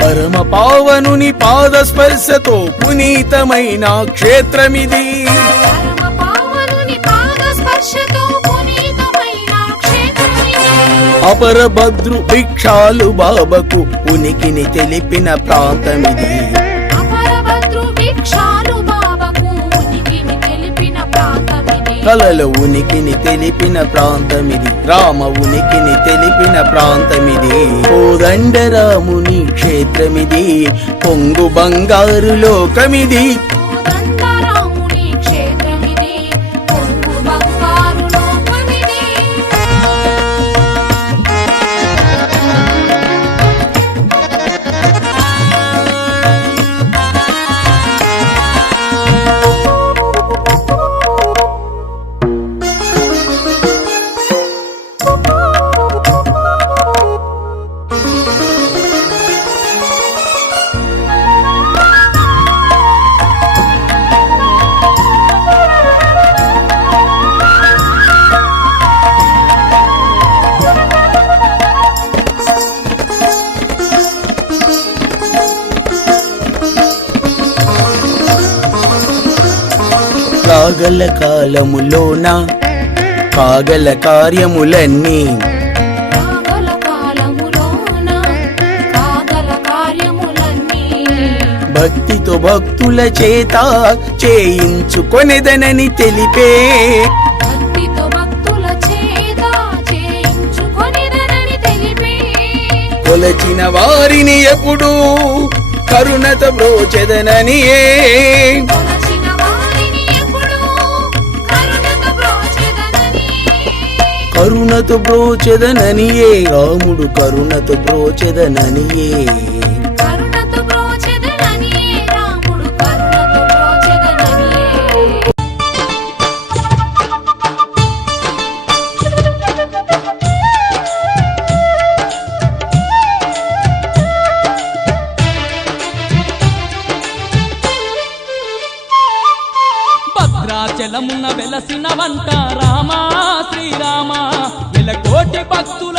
పరమ పావనుని పాద స్పర్శతో పునీతమైన క్షేత్రమిది. అపర భద్రు భిక్షాలు బాబకు ఉనికిని తెలిపిన ప్రాంతమిది ప్రాంతమిది. కలల ఉనికిని తెలిపిన ప్రాంతమిది. రామ ఉనికిని తెలిపిన ప్రాంతమిది. కోదండరాముని క్షేత్రమిది. పొంగు బంగారు లోకమిది. కాగల కాలములోన? కాగల కార్యములన్నీ కాగల కాలములోన? కాగల కార్యములన్నీ. భక్తితో భక్తుల చేత చేయించుకొనిదనని తెలిపే భక్తితో భక్తుల చేత చేయించుకొనిదనని తెలిపి. కొలచిన వారిని ఎప్పుడు కరుణత బ్రోచెదననియే. కరుణతో బ్రోచెదననియే రాముడు కరుణతో బ్రోచెదననియే కరుణతో బ్రోచెదననియే, రాముడు కరుణతో బ్రోచెదననియే. భద్రాచలమున వెలసిన వంట రామా శ్రీరామ postular.